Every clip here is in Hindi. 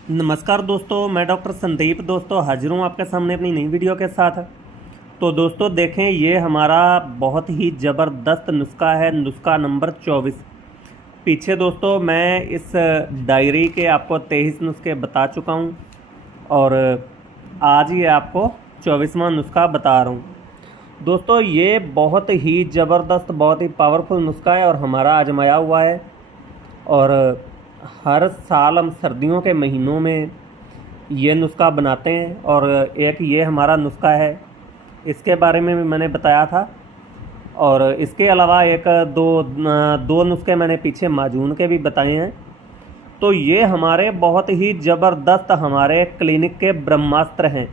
नमस्कार दोस्तों, मैं डॉक्टर संदीप दोस्तों हाजिर हूँ आपके सामने अपनी नई वीडियो के साथ। तो दोस्तों देखें, ये हमारा बहुत ही ज़बरदस्त नुस्खा है, नुस्खा नंबर 24। पीछे दोस्तों मैं इस डायरी के आपको 23 नुस्खे बता चुका हूँ और आज ये आपको 24वां नुस्खा बता रहा हूँ। दोस्तों ये बहुत ही ज़बरदस्त, बहुत ही पावरफुल नुस्खा है और हमारा आजमाया हुआ है। और हर साल हम सर्दियों के महीनों में ये नुस्खा बनाते हैं और एक ये हमारा नुस्खा है, इसके बारे में भी मैंने बताया था। और इसके अलावा एक दो नुस्खे मैंने पीछे माजून के भी बताए हैं। तो ये हमारे बहुत ही ज़बरदस्त हमारे क्लिनिक के ब्रह्मास्त्र हैं।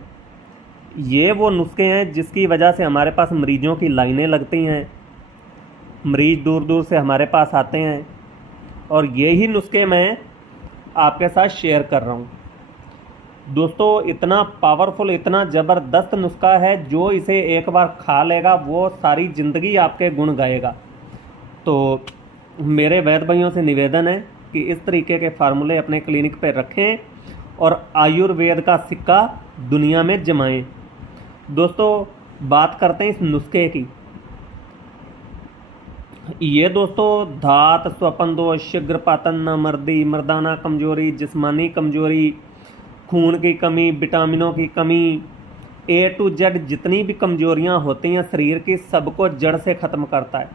ये वो नुस्खे हैं जिसकी वजह से हमारे पास मरीजों की लाइनें लगती हैं, मरीज़ दूर दूर से हमारे पास आते हैं और यही नुस्खे मैं आपके साथ शेयर कर रहा हूँ। दोस्तों इतना पावरफुल, इतना ज़बरदस्त नुस्खा है, जो इसे एक बार खा लेगा वो सारी ज़िंदगी आपके गुण गाएगा। तो मेरे वैद्य भाइयों से निवेदन है कि इस तरीके के फार्मूले अपने क्लिनिक पर रखें और आयुर्वेद का सिक्का दुनिया में जमाएं। दोस्तों बात करते हैं इस नुस्खे की। ये दोस्तों धात, स्वपन दोष, शीघ्रपातन, नामर्दी, मर्दाना कमजोरी, जिस्मानी कमजोरी, खून की कमी, विटामिनों की कमी, ए टू जेड जितनी भी कमजोरियां होती हैं शरीर की, सबको जड़ से ख़त्म करता है।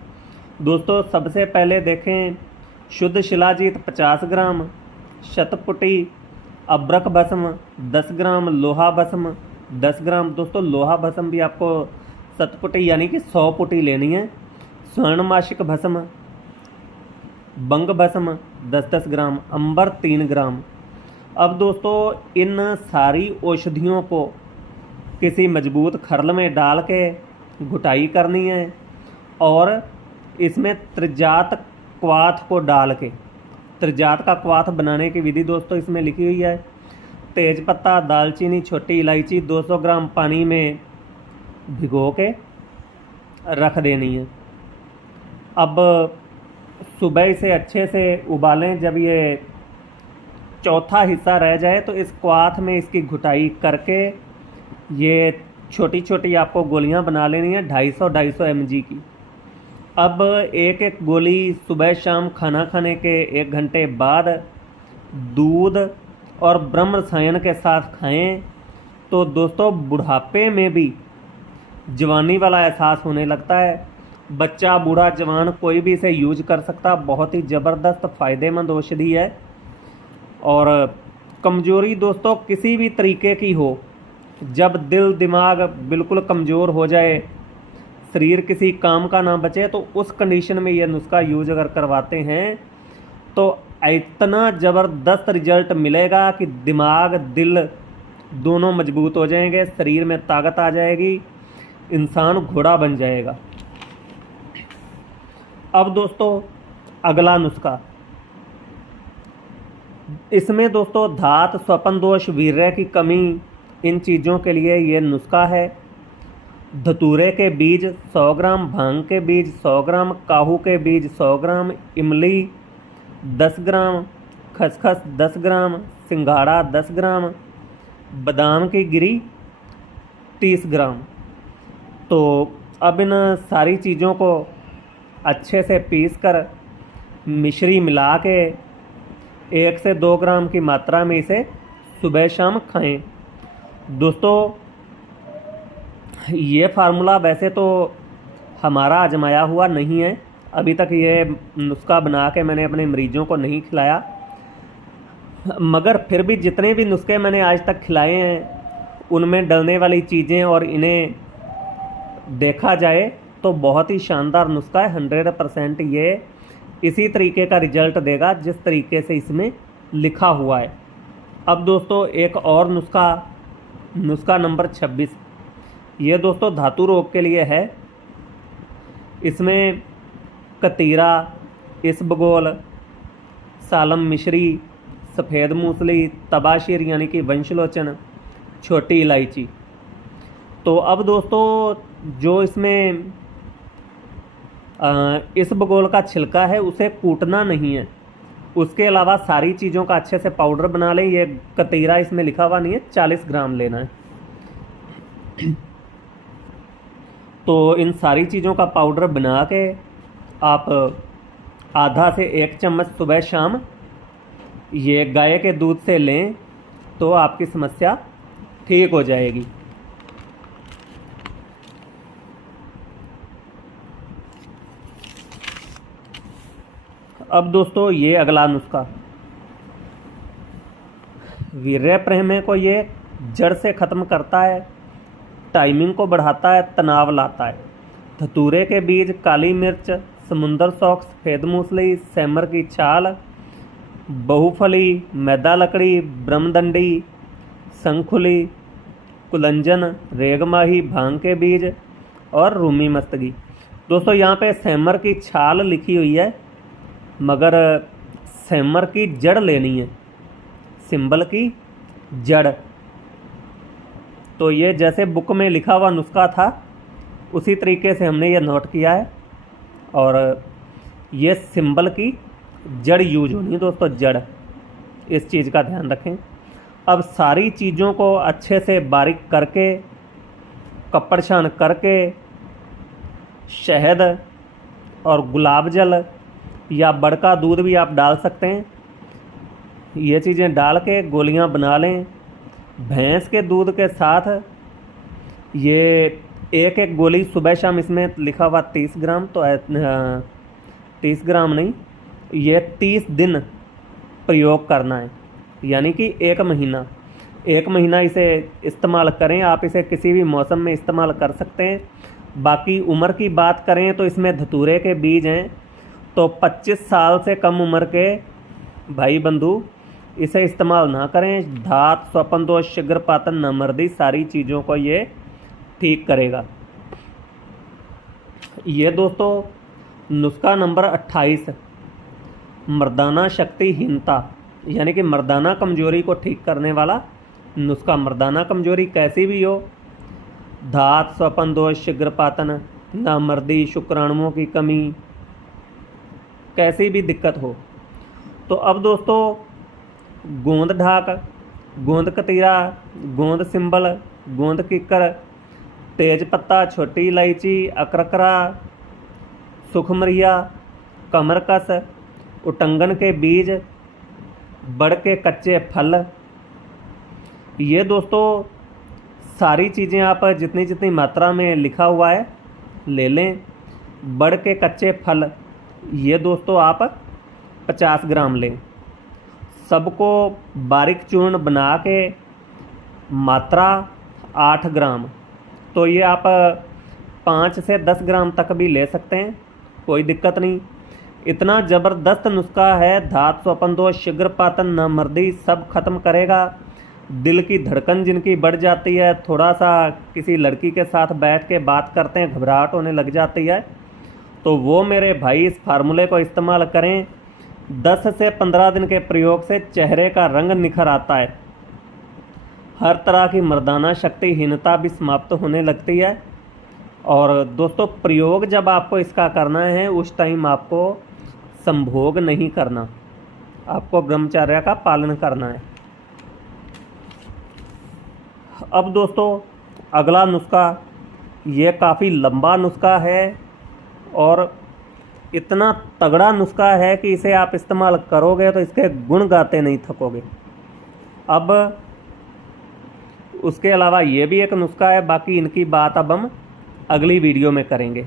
दोस्तों सबसे पहले देखें, शुद्ध शिलाजीत 50 ग्राम, शतपुटी अब्रक भस्म 10 ग्राम, लोहा भस्म 10 ग्राम। दोस्तों लोहा भस्म भी आपको शतपुटी यानी कि 100 पुटी लेनी है। स्वर्णमाशिक भस्म, बंग भस्म 10-10 ग्राम, अंबर 3 ग्राम। अब दोस्तों इन सारी औषधियों को किसी मजबूत खरल में डाल के घुटाई करनी है और इसमें त्रिजात क्वाथ को डाल के, त्रिजात का क्वाथ बनाने की विधि दोस्तों इसमें लिखी हुई है। तेज़पत्ता, दालचीनी, छोटी इलायची 200 ग्राम पानी में भिगो के रख देनी है। अब सुबह इसे अच्छे से उबालें। जब ये चौथा हिस्सा रह जाए तो इस क्वाथ में इसकी घुटाई करके ये छोटी छोटी आपको गोलियां बना लेनी है, 250-250 mg की। अब एक एक गोली सुबह शाम खाना खाने के 1 घंटे बाद दूध और ब्रह्म रसायन के साथ खाएं। तो दोस्तों बुढ़ापे में भी जवानी वाला एहसास होने लगता है। बच्चा, बूढ़ा, जवान कोई भी इसे यूज कर सकता। बहुत ही ज़बरदस्त फ़ायदेमंद औषधि है। और कमज़ोरी दोस्तों किसी भी तरीके की हो, जब दिल दिमाग बिल्कुल कमज़ोर हो जाए, शरीर किसी काम का ना बचे, तो उस कंडीशन में यह नुस्खा यूज अगर करवाते हैं तो इतना ज़बरदस्त रिजल्ट मिलेगा कि दिमाग दिल दोनों मजबूत हो जाएंगे, शरीर में ताकत आ जाएगी, इंसान घोड़ा बन जाएगा। अब दोस्तों अगला नुस्खा, इसमें दोस्तों धात, स्वपन दोष, वीर्य की कमी, इन चीज़ों के लिए ये नुस्खा है। धतूरे के बीज 100 ग्राम, भांग के बीज 100 ग्राम, काहू के बीज 100 ग्राम, इमली 10 ग्राम, खसखस 10 ग्राम, सिंघाड़ा 10 ग्राम, बादाम की गिरी 30 ग्राम। तो अब इन सारी चीज़ों को अच्छे से पीस कर मिश्री मिला के 1 से 2 ग्राम की मात्रा में इसे सुबह शाम खाएं। दोस्तों ये फार्मूला वैसे तो हमारा आजमाया हुआ नहीं है, अभी तक ये नुस्खा बना के मैंने अपने मरीजों को नहीं खिलाया, मगर फिर भी जितने भी नुस्खे मैंने आज तक खिलाए हैं उनमें डलने वाली चीज़ें और इन्हें देखा जाए तो बहुत ही शानदार नुस्खा है। 100% ये इसी तरीके का रिजल्ट देगा जिस तरीके से इसमें लिखा हुआ है। अब दोस्तों एक और नुस्खा, नुस्खा नंबर 26। ये दोस्तों धातु रोग के लिए है। इसमें कतीरा, इसबगोल, सालम मिश्री, सफ़ेद मूसली, तबाशीर यानी कि वंशलोचन, छोटी इलायची। तो अब दोस्तों जो इसमें इसबगोल का छिलका है उसे कूटना नहीं है, उसके अलावा सारी चीज़ों का अच्छे से पाउडर बना लें। ये कतीरा इसमें लिखा हुआ नहीं है, 40 ग्राम लेना है। तो इन सारी चीज़ों का पाउडर बना के आप आधा से 1 चम्मच सुबह शाम ये गाय के दूध से लें तो आपकी समस्या ठीक हो जाएगी। अब दोस्तों ये अगला नुस्खा, वीर्य प्रमेह को ये जड़ से ख़त्म करता है, टाइमिंग को बढ़ाता है, तनाव लाता है। धतूरे के बीज, काली मिर्च, समुंदर सौख, सफ़ेद मूसली, सेमर की छाल, बहुफली, मैदा लकड़ी, ब्रह्मदंडी, शंखुली, कुलंजन, रेगमाही, भांग के बीज और रूमी मस्तगी। दोस्तों यहाँ पे सेमर की छाल लिखी हुई है, मगर सेमर की जड़ लेनी है, सिंबल की जड़। तो ये जैसे बुक में लिखा हुआ नुस्खा था उसी तरीके से हमने ये नोट किया है, और ये सिंबल की जड़ यूज होनी है दोस्तों, जड़। इस चीज़ का ध्यान रखें। अब सारी चीज़ों को अच्छे से बारीक करके, कपड़ छान करके, शहद और गुलाब जल या बड़का दूध भी आप डाल सकते हैं, ये चीज़ें डाल के गोलियां बना लें। भैंस के दूध के साथ ये एक एक गोली सुबह शाम, इसमें लिखा हुआ 30 ग्राम, तो 30 ग्राम नहीं, ये 30 दिन प्रयोग करना है, यानी कि 1 महीना। 1 महीना इसे इस्तेमाल करें। आप इसे किसी भी मौसम में इस्तेमाल कर सकते हैं। बाकी उम्र की बात करें तो इसमें धतूरे के बीज हैं, तो 25 साल से कम उम्र के भाई बंधु इसे इस्तेमाल ना करें। धात, स्वपन दोष, शीघ्रपातन, नामर्दी, सारी चीज़ों को ये ठीक करेगा। ये दोस्तों नुस्खा नंबर 28, मर्दाना शक्तिहीनता यानी कि मर्दाना कमजोरी को ठीक करने वाला नुस्खा। मर्दाना कमजोरी कैसी भी हो, धात, स्वपन दोष, शीघ्रपातन, नामर्दी, शुक्राणुओं की कमी, कैसी भी दिक्कत हो, तो अब दोस्तों गोंद ढाक, गोंद कतीरा, गोंद सिंबल, गोंद किक्कर, तेज पत्ता, छोटी इलायची, अकरकरा, सुखमरिया, कमरकस, उटंगन के बीज, बड़ के कच्चे फल, ये दोस्तों सारी चीज़ें आप जितनी जितनी मात्रा में लिखा हुआ है ले लें। बड़ के कच्चे फल ये दोस्तों आप 50 ग्राम लें। सबको बारीक चूर्ण बना के मात्रा 8 ग्राम, तो ये आप 5 से 10 ग्राम तक भी ले सकते हैं, कोई दिक्कत नहीं। इतना ज़बरदस्त नुस्खा है, धात, स्वपन दोष, शीघ्रपातन, नामर्दी सब खत्म करेगा। दिल की धड़कन जिनकी बढ़ जाती है, थोड़ा सा किसी लड़की के साथ बैठ के बात करते हैं घबराहट होने लग जाती है, तो वो मेरे भाई इस फार्मूले को इस्तेमाल करें। 10 से 15 दिन के प्रयोग से चेहरे का रंग निखर आता है, हर तरह की मर्दाना शक्तिहीनता भी समाप्त होने लगती है। और दोस्तों प्रयोग जब आपको इसका करना है उस टाइम आपको संभोग नहीं करना, आपको ब्रह्मचर्य का पालन करना है। अब दोस्तों अगला नुस्खा, ये काफ़ी लंबा नुस्खा है और इतना तगड़ा नुस्खा है कि इसे आप इस्तेमाल करोगे तो इसके गुण गाते नहीं थकोगे। अब उसके अलावा ये भी एक नुस्खा है, बाकी इनकी बात अब हम अगली वीडियो में करेंगे।